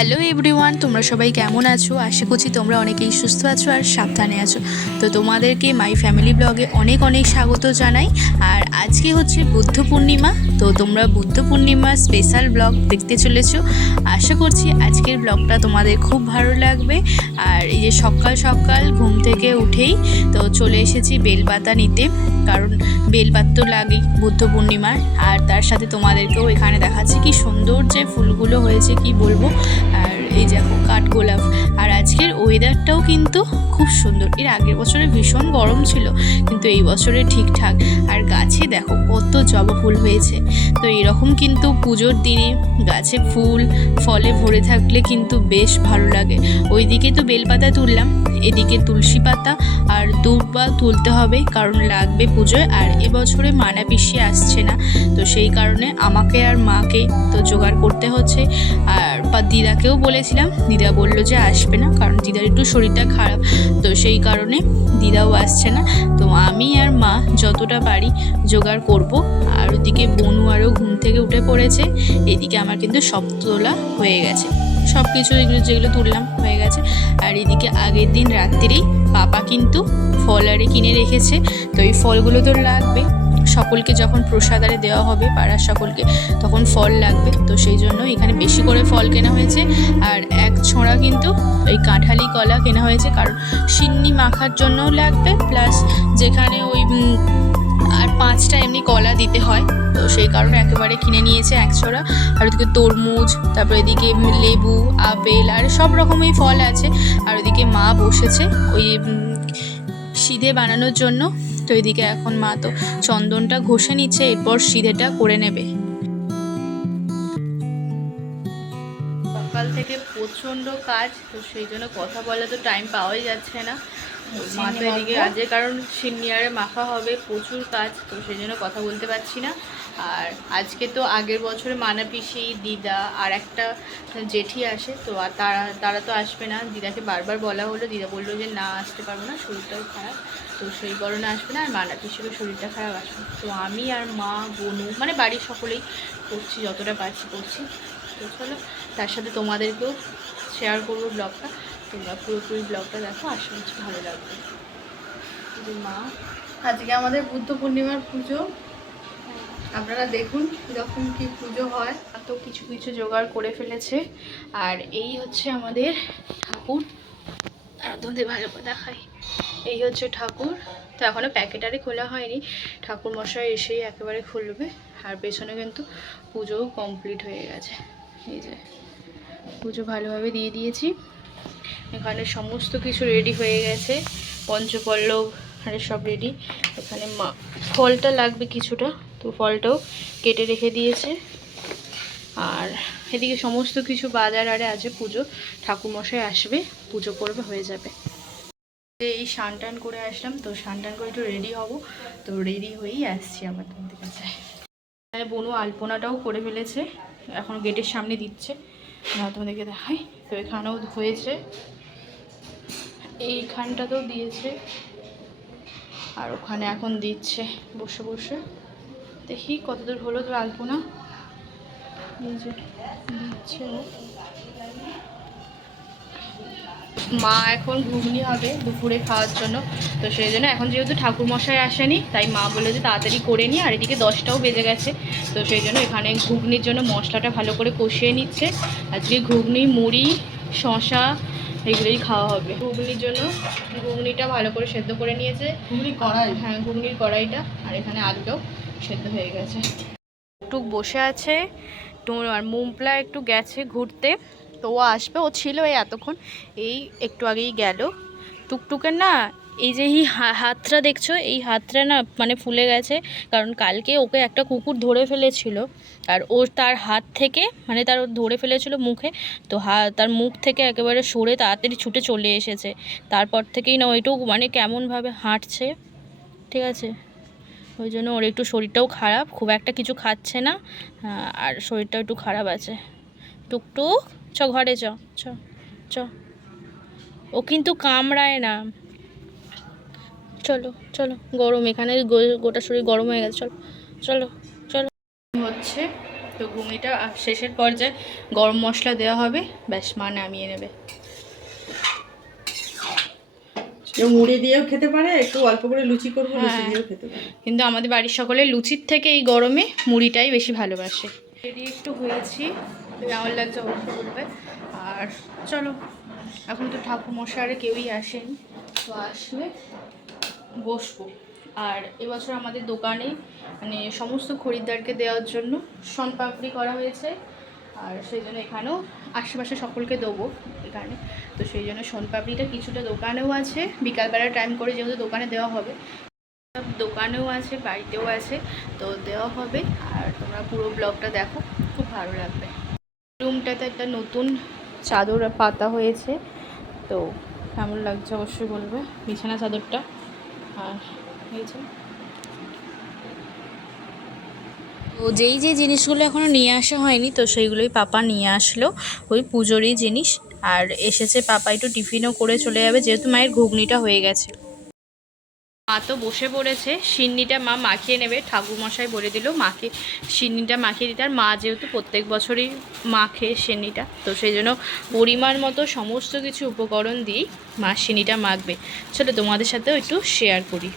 Hello everyone, তোমরা সবাই কেমন আছো? আশা করছি তোমরা অনেকেই সুস্থ আছো আর সাবধানে আছো। তো তোমাদেরকে মাই ফ্যামিলি ব্লগে অনেক অনেক স্বাগত জানাই। আর আজকে হচ্ছে বুদ্ধ পূর্ণিমা, তো তোমরা বুদ্ধ পূর্ণিমা স্পেশাল ব্লগ দেখতে চলেছো। আশা করছি আজকের ব্লগটা তোমাদের খুব ভালো লাগবে। আর এই যে সকাল সকাল ঘুম থেকে উঠেই তো চলে এসেছি বেলপাতা নিতে, কারণ বেলপাতা তো লাগেই বুদ্ধ পূর্ণিমার। আর তার সাথে তোমাদেরকেও এখানে দেখাচ্ছি কি সুন্দর যে ফুলগুলো হয়েছে, কি বলবো। আর এই দেখো কাঠগোলাপ। আর আজকের ওয়েদারটাও কিন্তু খুব সুন্দর। এর আগের বছরে ভীষণ গরম ছিল, কিন্তু এই বছরে ঠিকঠাক। আর গাছে দেখো কত জবা ফুল হয়েছে। তো এরকম কিন্তু পুজোর দিনে গাছে ফুল ফলে ভরে থাকলে কিন্তু বেশ ভালো লাগে। ওইদিকে তো বেলপাতা তুললাম, এদিকে তুলসী পাতা আর দুর্বা তুলতে হবে, কারণ লাগবে পুজোয়। আর এবছরে মানা পিসি আসছে না, তো সেই কারণে আমাকে আর মাকে তো জোগাড় করতে হচ্ছে। আর দিদাকেও বলেছিলাম, দিদা বললো যে আসবে না, কারণ দিদার একটু শরীরটা খারাপ, তো সেই কারণে দিদাও আসছে না। তো আমি আর মা যতটা পারি জোগাড় করব। আর ওদিকে বনু আরও ঘুম থেকে উঠে পড়েছে। এদিকে আমার কিন্তু সব তোলা হয়ে গেছে, সব কিছু এগুলো যেগুলো তুললাম হয়ে গেছে। আর এদিকে আগের দিন রাত্রিরেই পাপা কিন্তু ফল আরে কিনে রেখেছে, তো এই ফলগুলো তো লাগবে। সকলকে যখন প্রসাদ আরে দেওয়া হবে পাড়ার সকলকে, তখন ফল লাগবে। তো সেই জন্য এখানে বেশি করে ফল কেনা হয়েছে। আর এক ছোঁড়া কিন্তু ওই কাঁঠালি কলা কেনা হয়েছে, কারণ সিন্নি মাখার জন্যও লাগবে, প্লাস যেখানে ওই আর 5টা এমনি কলা দিতে হয়, তো সেই কারণে একেবারে কিনে নিয়েছে এক ছড়া। আর ওদিকে তরমুজ, তারপর এদিকে লেবু, আপেল আর সব রকমই ফল আছে। আর ওদিকে মা বসেছে ওই সিধে বানানোর জন্য। তো এদিকে এখন মা তো চন্দনটা ঘষে নিচ্ছে, এরপর সিধেটা করে নেবে। সকাল থেকে প্রচণ্ড কাজ, তো সেই জন্য কথা বলা তো টাইম পাওয়াই যাচ্ছে না। মা তো এদিকে আজকে, কারণ সিনিয়ারে মাখা হবে, প্রচুর কাজ, তো সেই জন্য কথা বলতে পারছি না। আর আজকে তো আগের বছরে মানা পিসি, দিদা আর একটা জেঠি আসে, তো তারা তো আসবে না। দিদাকে বারবার বলা হলো, দিদা বললো যে না আসতে পারবো না, শরীরটাও খারাপ, তো সেই কারণে আসবে না। আর মানা পিসিরও শরীরটা খারাপ, আসবে। তো আমি আর মা, বনু, মানে বাড়ির সকলেই করছি, যতটা পারছি করছি। তো চলো, তার সাথে তোমাদেরকেও শেয়ার করবো ব্লগটা। তোমরা পুরোপুরি ব্লগটা দেখো, আশা করছি ভালো লাগবে। মা, আজকে আমাদের বুদ্ধ পূর্ণিমার পুজো, আপনারা দেখুন কীরকম কী পুজো হয়। তো কিছু কিছু জোগাড় করে ফেলেছে। আর এই হচ্ছে আমাদের ঠাকুর, তোমাদের ভালো করে দেখাই। এই হচ্ছে ঠাকুর। তো এখনও প্যাকেটারে খোলা হয়নি, ঠাকুর মশাই এসেই একেবারে খুলবে। আর পেছনে কিন্তু পুজোও কমপ্লিট হয়ে গেছে। এই যে পুজো ভালোভাবে দিয়ে দিয়েছি। এখানে সমস্ত কিছু রেডি হয়ে গেছে, পঞ্চপল্লব আরে সব রেডি। এখানে ফলটা লাগবে কিছুটা, তো ফলটাও কেটে রেখে দিয়েছে। আর এদিকে সমস্ত কিছু বাজার আরে আছে, পুজো ঠাকুরমশাই আসবে, পুজো করবে, হয়ে যাবে। এই স্নান টান করে আসলাম, তো স্নান টান করে একটু রেডি হব, তো রেডি হয়েই আসছি আবার তোমাদের কাছে। এখানে বনু আলপনাটাও করে ফেলেছে, এখন গেটের সামনে দিচ্ছে, তোমাদেরকে দেখাই। তো এখানেও হয়েছে, এইখানটাতেও দিয়েছে, আর ওখানে এখন দিচ্ছে বসে বসে। দেখি কতদূর হলো তোর আলপনা, দিচ্ছে। মা এখন ঘুগনি হবে দুপুরে খাওয়ার জন্য, তো সেই জন্য এখন যেহেতু ঠাকুরমশাই আসেনি, তাই মা বলে যে তাড়াতাড়ি করে নিই। আর এদিকে 10টাও বেজে গেছে, তো সেই জন্য এখানে ঘুগনির জন্য মশলাটা ভালো করে কষিয়ে নিচ্ছে। আজকে ঘুগনি, মুড়ি, শশা এগুলোই খাওয়া হবে। ঘুগনির জন্য ঘুগনিটা ভালো করে সেদ্ধ করে নিয়েছে, ঘুগনি কড়াই, হ্যাঁ ঘুগনির কড়াইটা। আর এখানে আলুটাও সেদ্ধ হয়ে গেছে। টুক বসে আছে, আর মুমপ্লা একটু গেছে ঘুরতে, তো ও আসবে, ও ছিল এই এতক্ষণ, এই একটু আগেই গেল। টুকটুকের না এই যে এই হাতটা দেখছো, এই হাতটা না মানে ফুলে গেছে, কারণ কালকে ওকে একটা কুকুর ধরে ফেলেছিল। আর ও তার হাত থেকে মানে তার ধরে ফেলেছিল মুখে, তো তার মুখ থেকে একেবারে সরে তাড়াতাড়ি ছুটে চলে এসেছে। তারপর থেকেই না ওইটুকু মানে কেমনভাবে হাঁটছে, ঠিক আছে। ওই জন্য ওর একটু শরীরটাও খারাপ, খুব একটা কিছু খাচ্ছে না, আর শরীরটাও একটু খারাপ আছে। টুকটুক চ, ঘরে চ, চ চ, ও কিন্তু কামড়ায় না। চলো চলো, গরম এখানে গোটা শরীর গরম হয়ে গেছে, চলো চলো চলো। হচ্ছে তো ঘুগনিটা শেষের পর্যায়ে গরম মশলা দেওয়া হবে, ব্যাস মা নামিয়ে নেবে। কেউ মুড়ি দিয়েও খেতে পারে, একটু অল্প করে লুচি করবো, লুচি দিয়েও খেতে পারে। কিন্তু আমাদের বাড়ির সকলে লুচির থেকে এই গরমে মুড়িটাই বেশি ভালোবাসে। রেডি একটু হয়েছি, কেমন লাগছে অবশ্যই বলবে। আর চলো, এখন তো ঠাকুরমশাই কেউই আসেনি, তো আসলে বসবো। আর এবছর আমাদের দোকানে মানে সমস্ত খরিদ্দারকে দেওয়ার জন্য শনপাপড়ি করা হয়েছে, আর সেই জন্য এখানেও আশেপাশে সকলকে দেবো এখানে। তো সেই জন্য শনপাপড়িটা কিছুটা দোকানেও আছে, বিকালবেলা টাইম করে যেহেতু দোকানে দেওয়া হবে, দোকানেও আছে বাড়িতেও আছে, তো দেওয়া হবে। আর তোমরা পুরো ব্লগটা দেখো, খুব ভালো লাগবে। রুমটাতে একটা নতুন চাদর পাতা হয়েছে, তো কেমন লাগছে অবশ্যই বলবে, বিছানা চাদরটা। আর এই যে তো যেই যে জিনিসগুলো এখনও নিয়ে আসা হয়নি, তো সেইগুলোই পাপা নিয়ে আসলো, ওই পুজোরই জিনিস। আর এসেছে পাপা একটু টিফিনও করে চলে যাবে, যেহেতু মায়ের ঘুগনিটা হয়ে গেছে। মা তো বসে পড়েছে, সিন্নিটা মা মাখিয়ে নেবে, ঠাকুরমশাই বলে দিল মাকে সিন্নিটা মাখিয়ে দিতে। আর মা যেহেতু প্রত্যেক বছরই মাখে সিন্নিটা, তো সেই জন্য পরিমাণ মতো সমস্ত কিছু উপকরণ দিয়েই মা সিন্নিটা মাখবে। চলো তোমাদের সাথেও একটু শেয়ার করি,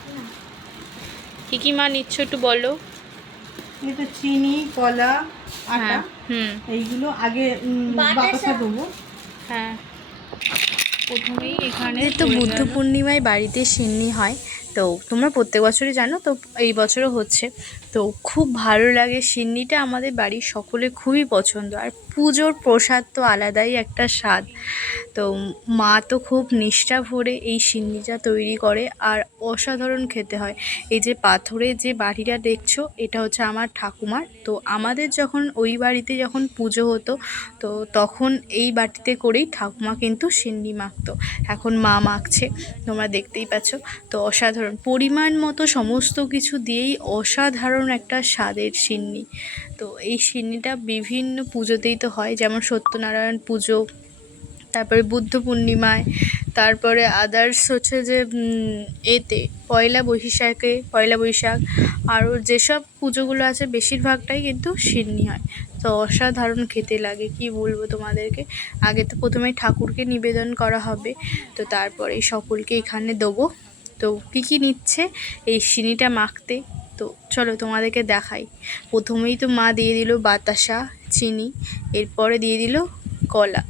কী কী মা নিচ্ছ একটু বলো। এই তো চিনি, কলা, আটা, হুম, এইগুলো আগে বাতাসা দেবো। হ্যাঁ, প্রথমেই এখানে তো বুদ্ধ পূর্ণিমায় বাড়িতে সিন্নি হয়, তো তোমরা প্রত্যেক বছরই জানো, তো এই বছরও হচ্ছে। তো খুব ভালো লাগে সিন্নিটা, আমাদের বাড়ির সকলে খুবই পছন্দ। আর পুজোর প্রসাদ তো আলাদাই একটা স্বাদ। তো মা তো খুব নিষ্ঠা ভরে এই সিন্নিটা তৈরি করে, আর অসাধারণ খেতে হয়। এই যে পাথরের যে বাড়িটা দেখছো, এটা হচ্ছে আমার ঠাকুমার। তো আমাদের যখন ওই বাড়িতে যখন পুজো হতো, তো তখন এই বাটিতে করেই ঠাকুমা কিন্তু সিন্নি মাখতো। এখন মা মাখছে, তোমরা দেখতেই পাচ্ছ। তো অসাধারণ পরিমাণ মতো সমস্ত কিছু দিয়েই অসাধারণ একটা স্বাদের সিন্নি। তো এই সিন্নিটা বিভিন্ন পুজোতেই তো হয়, যেমন সত্যনারায়ণ পুজো, তারপরে বুদ্ধ পূর্ণিমায়, তারপরে আদার্স হচ্ছে যে এতে পয়লা বৈশাখ আরও যেসব পুজোগুলো আছে বেশিরভাগটাই কিন্তু সিন্নি হয়। তো অসাধারণ খেতে লাগে, কি বলবো তোমাদেরকে। আগে তো প্রথমে ঠাকুরকে নিবেদন করা হবে, তো তারপরে সকলকে এখানে দেবো। তো কী কী নিচ্ছে এই সিন্নিটা মাখতে, তো চলো তোমাদেরকে দেখাই। প্রথমেই তো মা দিয়ে দিল বাতাসা, চিনি, এরপরে দিয়ে দিল কলা।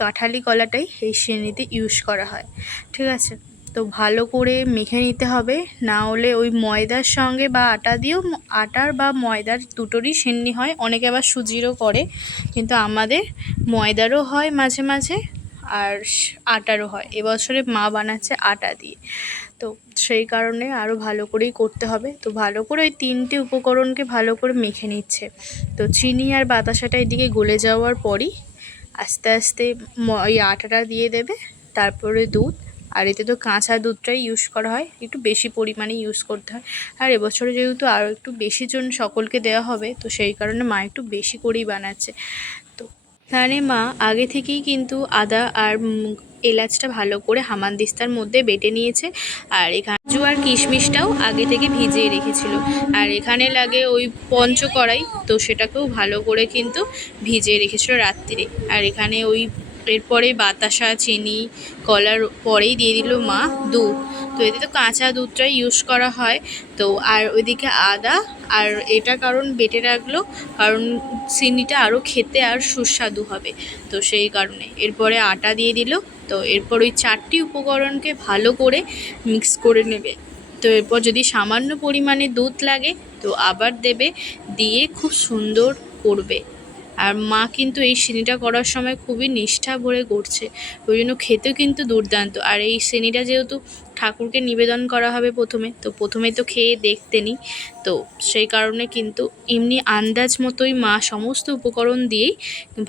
কাঁঠালি কলাটাই এই সিন্নিতে ইউজ করা হয়, ঠিক আছে। তো ভালো করে মেখে নিতে হবে, না হলে ওই ময়দার সঙ্গে বা আটা দিয়েও, আটার বা ময়দার দুটোরই সিন্নি হয়, অনেকে আবার সুজিরও করে, কিন্তু আমাদের ময়দারও হয় মাঝে মাঝে, আর আটারও হয়। এবছরে মা বানাচ্ছে আটা দিয়ে, তো সেই কারণে আরও ভালো করেই করতে হবে। তো ভালো করে ওই তিনটে উপকরণকে ভালো করে মেখে নিচ্ছে। তো চিনি আর বাতাসাটা এদিকে গলে যাওয়ার পরই আস্তে আস্তে ওই আটাটা দিয়ে দেবে, তারপরে দুধ। আর এতে তো কাঁচা দুধটাই ইউজ করা হয়, একটু বেশি পরিমাণে ইউজ করতে হয়। আর এবছরে যেহেতু আরও একটু বেশি জন সকলকে দেওয়া হবে, তো সেই কারণে মা একটু বেশি করেই বানাচ্ছে। তো এখানে মা আগে থেকেই কিন্তু আদা আর এলাচটা ভালো করে হামানদিস্তার মধ্যে বেটে নিয়েছে, আর এখানে কাজু আর কিশমিশটাও আগে থেকে ভিজিয়ে রেখেছিল। আর এখানে লাগে ওই পঞ্চকড়াই, তো সেটাকেও ভালো করে কিন্তু ভিজিয়ে রেখেছিল রাত্রিরে। আর এখানে ওই এরপরে বাতাসা, চিনি, কলার পরেই দিয়ে দিল মা দুধ। তো এতে তো কাঁচা দুধটাই ইউজ করা হয়। তো আর ওইদিকে আদা, আর এটা কারণ বেটে রাখলো কারণ চিনিটা আরও খেতে আর সুস্বাদু হবে, তো সেই কারণে। এরপরে আটা দিয়ে দিল। তো এরপর ওই চারটি উপকরণকে ভালো করে মিক্স করে নেবে। তো এরপর যদি সামান্য পরিমাণে দুধ লাগে তো আবার দেবে, দিয়ে খুব সুন্দর করবে। আর মা কিন্তু এই সিন্নিটা করার সময় খুবই নিষ্ঠা ভরে করছে, ওই জন্য খেতেও কিন্তু দুর্দান্ত। আর এই সিন্নিটা যেহেতু ঠাকুরকে নিবেদন করা হবে প্রথমে, তো প্রথমে তো খেয়ে দেখতে নিই, তো সেই কারণে কিন্তু এমনি আন্দাজ মতোই মা সমস্ত উপকরণ দিয়েই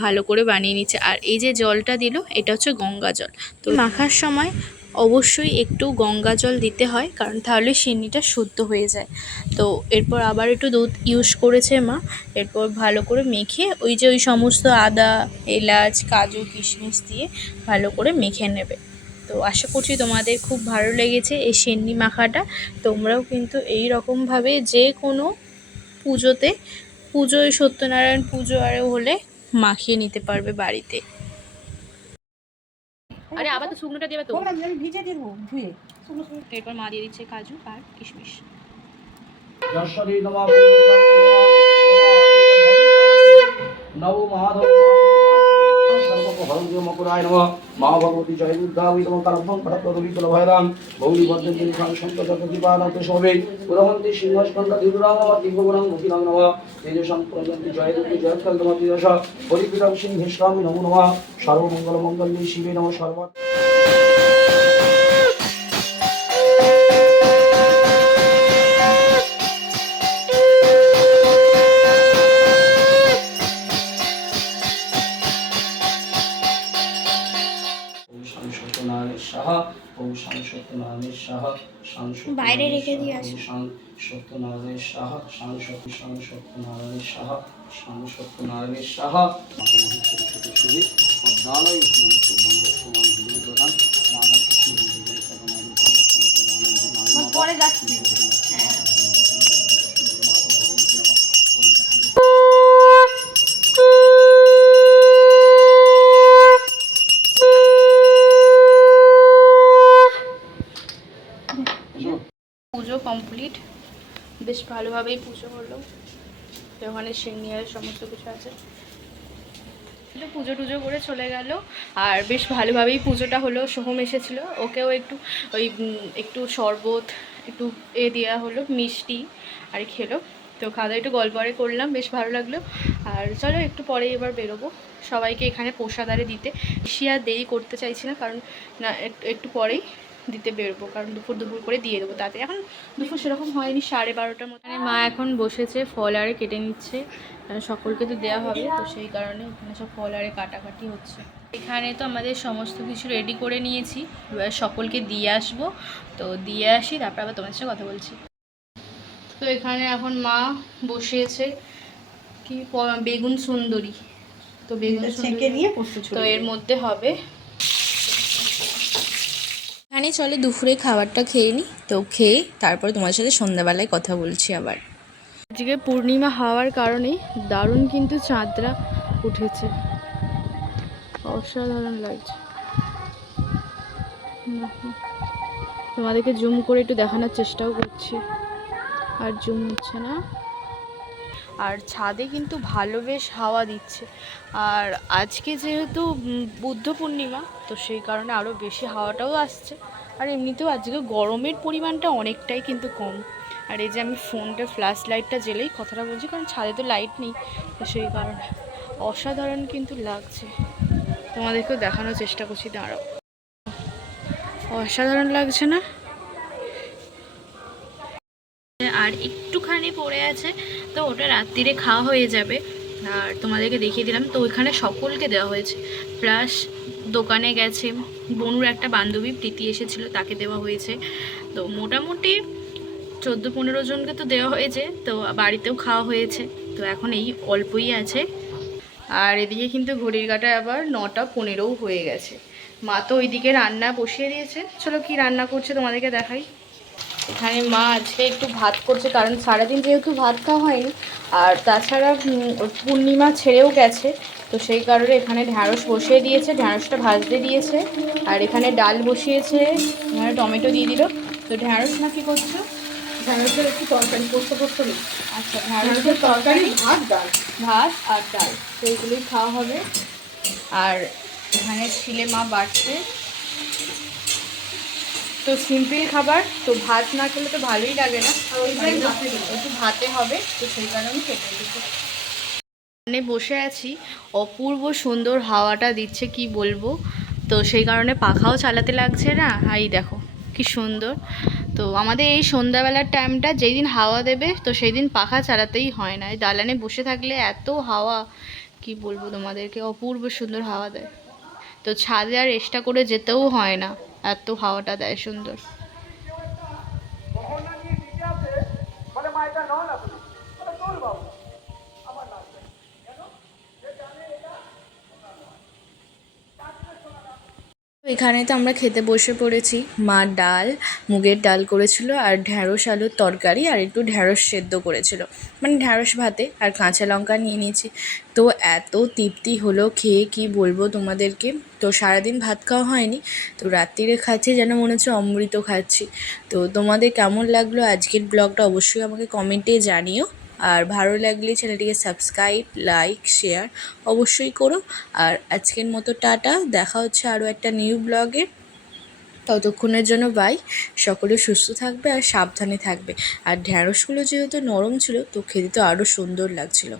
ভালো করে বানিয়ে নিচ্ছে। আর এই যে জলটা দিল, এটা হচ্ছে গঙ্গা জল। তো মাখার সময় অবশ্যই একটু গঙ্গা জল দিতে হয়, কারণ তাহলে সিন্নিটা শুদ্ধ হয়ে যায়। তো এরপর আবার একটু দুধ ইউজ করেছে মা। এরপর ভালো করে মেখে ওই যে ওই সমস্ত আদা, এলাচ, কাজু, কিশমিশ দিয়ে ভালো করে মেখে নেবে। তো আশা করছি তোমাদের খুব ভালো লেগেছে এই সিন্নি মাখাটা। তোমরাও কিন্তু এই রকমভাবে যে কোনো পুজোতে পুজোয় সত্যনারায়ণ পুজো আরে হলে মাখিয়ে নিতে পারবে বাড়িতে। আরে আবার তো শুকনোটা দেবে তো। আমি ভিজে দিয়ে দেবো ধুয়ে। এরপর মা দিয়ে দিচ্ছে কাজু আর কিশমিশ। নবো মাধব সর্বভৌম মকুরায় নমঃ মা ভগবতী জয় দুর্গা বিদম কালভং পড়তদুলিতল ভয়রাম গৌরী বর্ধন যিনি সংসন্ত জগদীপানাত সবে পুরহন্তি সিংহস্কন্দ দিবরাম দিব্যগুণং মুখিরাম নমঃ তেজসং প্রজন্তি জয় দুর্গে জয় কলদমতি দশ পরিপীড়ং সিংহেশ্বামি নমো নমঃ সর্বমঙ্গল মঙ্গলে শিবে নমঃ সর্ব। বাইরে রেখে দিয়ে আসো। সত্যনারায়ণ সাহা সত্যনারায়ণ সাহা সত্যনারায়ণ সাহা পদ্মালয় পরে যাচ্ছি। পুজো কমপ্লিট, বেশ ভালোভাবেই পুজো হলো। ওখানে সিনিয়র সমস্ত কিছু আছে, পুজো টুজো করে চলে গেল। আর বেশ ভালোভাবেই পুজোটা হলো। সোহম এসেছিলো, ওকেও একটু ওই একটু শরবত একটু দেওয়া হলো, মিষ্টি আর খেলো। তো খাওয়া দাওয়া একটু গল্প আরে করলাম, বেশ ভালো লাগলো। আর চলো একটু পরে এবার বেরোবো সবাইকে এখানে প্রসাদ আরে দিতে। বেশি আর দেরি করতে চাইছি না, কারণ না একটু পরেই দিতে বেরোবো, কারণ দুপুর করে দিয়ে দেবো। তাতে এখন দুপুর সেরকম হয়নি, 12:30টার মতো। মা এখন বসেছে ফল আরে কেটে নিচ্ছে, সকলকে তো দেওয়া হবে, তো সেই কারণে ওখানে সব ফল আরে কাটাকাটি হচ্ছে। এখানে তো আমাদের সমস্ত কিছু রেডি করে নিয়েছি, এবার সকলকে দিয়ে আসবো। তো দিয়ে আসি, তারপর আবার তোমার সাথে কথা বলছি। তো এখানে এখন মা বসিয়েছে কি বেগুন সুন্দরী, তো বেগুন সুন্দরী নিয়ে তো এর মধ্যে হবে। এখানে চলে দুপুরে খাবারটা খেয়ে নিই, তো খেয়ে তারপরে তোমার সাথে সন্ধ্যাবেলায় কথা বলছি আবার। আজকে পূর্ণিমা হওয়ার কারণে দারুণ কিন্তু চাঁদরা উঠেছে, অসাধারণ লাগছে। তোমাদেরকে জুম করে একটু দেখানোর চেষ্টাও করছি, আর জুম হচ্ছে না। আর ছাদে কিন্তু ভালো বেশ হাওয়া দিচ্ছে। আর আজকে যেহেতু বুদ্ধ পূর্ণিমা, তো সেই কারণে আরও বেশি হাওয়াটাও আসছে। আর এমনিতেও আজকে গরমের পরিমাণটা অনেকটাই কিন্তু কম। আর এই যে আমি ফোনটা ফ্ল্যাশ লাইটটা জ্বেলেই কথাটা বলছি, কারণ ছাদে তো লাইট নেই, তো সেই কারণে অসাধারণ কিন্তু লাগছে। তোমাদেরকেও দেখানোর চেষ্টা করছি, দাঁড়াও। অসাধারণ লাগছে না? আর একটুখানি পড়ে আছে, তো ওটা রাত্রিরে খাওয়া হয়ে যাবে। আর তোমাদেরকে দেখিয়ে দিলাম, তো ওইখানে সকলকে দেওয়া হয়েছে। প্লাস দোকানে গেছে বনুর একটা বান্ধবী প্রীতি এসেছিল, তাকে দেওয়া হয়েছে। তো মোটামুটি 14-15 জনকে তো দেওয়া হয়েছে, তো বাড়িতেও খাওয়া হয়েছে। তো এখন এই অল্পই আছে। আর এদিকে কিন্তু ঘড়ির কাঁটায় আবার 9:15 হয়ে গেছে। মা তো ওইদিকে রান্না বসিয়ে দিয়েছে। চলো কি রান্না করছে তোমাদেরকে দেখাই। এখানে মা আজকে একটু ভাত করছে, কারণ সারাদিন যেহেতু ভাত খাওয়া হয়নি, আর তাছাড়া পূর্ণিমা ছেড়েও গেছে, তো সেই কারণে এখানে ঢ্যাঁড়স বসিয়ে দিয়েছে, ঢ্যাঁড়সটা ভাজতে দিয়েছে। আর এখানে ডাল বসিয়েছে, এখানে টমেটো দিয়ে দিল। তো ঢ্যাঁড়স না কি করছো? ঢ্যাঁড়সের একটু তরকারি করতে আচ্ছা, ঢ্যাঁড়সের তরকারি, ভাত আর ডাল, তো এইগুলোই খাওয়া হবে। আর এখানে ছিলে মা বাড়ছে, তো সিম্পল খাবার, তো ভাত না খেলে তো ভালোই লাগে না, একটু ভাতে হবে, তো সেই কারণে খেতে দিচ্ছি। এখানে বসে আছি, অপূর্ব সুন্দর হাওয়াটা দিচ্ছে কি বলবো। তো সেই কারণে পাখাও চালাতে লাগছে না। এই দেখো কি সুন্দর। তো আমাদের এই সন্ধ্যাবেলার টাইমটা যেই দিন হাওয়া দেবে, তো সেই দিন পাখা চালাতেই হয় না। এই দালানে বসে থাকলে এত হাওয়া, কি বলবো তোমাদেরকে, অপূর্ব সুন্দর হাওয়া দেয়। তো ছাদে আর এক্সট্রা করে যেতেও হয় না, এত হাওয়াটা দেয় সুন্দর। তো এখানে তো আমরা খেতে বসে পড়েছি। মা ডাল, মুগের ডাল করেছিল আর ঢ্যাঁড়স আলুর তরকারি আর একটু ঢ্যাঁড়স সেদ্ধ করেছিল, মানে ঢ্যাঁড়স ভাতে, আর কাঁচা লঙ্কা নিয়ে নিয়েছি। তো এত তৃপ্তি হলো খেয়ে, কি বলবো তোমাদেরকে। তো সারাদিন ভাত খাওয়া হয়নি, তো রাত্রিরে খাচ্ছি যেন মনে হচ্ছে অমৃত খাচ্ছি। তো তোমাদের কেমন লাগলো আজকের ব্লগটা অবশ্যই আমাকে কমেন্টে জানিও। আর ভালো লাগলে চ্যানেলটিকে সাবস্ক্রাইব, লাইক, শেয়ার অবশ্যই করো। আর আজকের মতো টাটা, দেখা হচ্ছে আরও একটা নিউ ব্লগে। ততক্ষণের জন্য বাই। সকলে সুস্থ থাকবে আর সাবধানে থাকবে। আর ঢ্যাঁড়সগুলো যেহেতু নরম ছিল, তো খেতে তো আরও সুন্দর লাগছিল।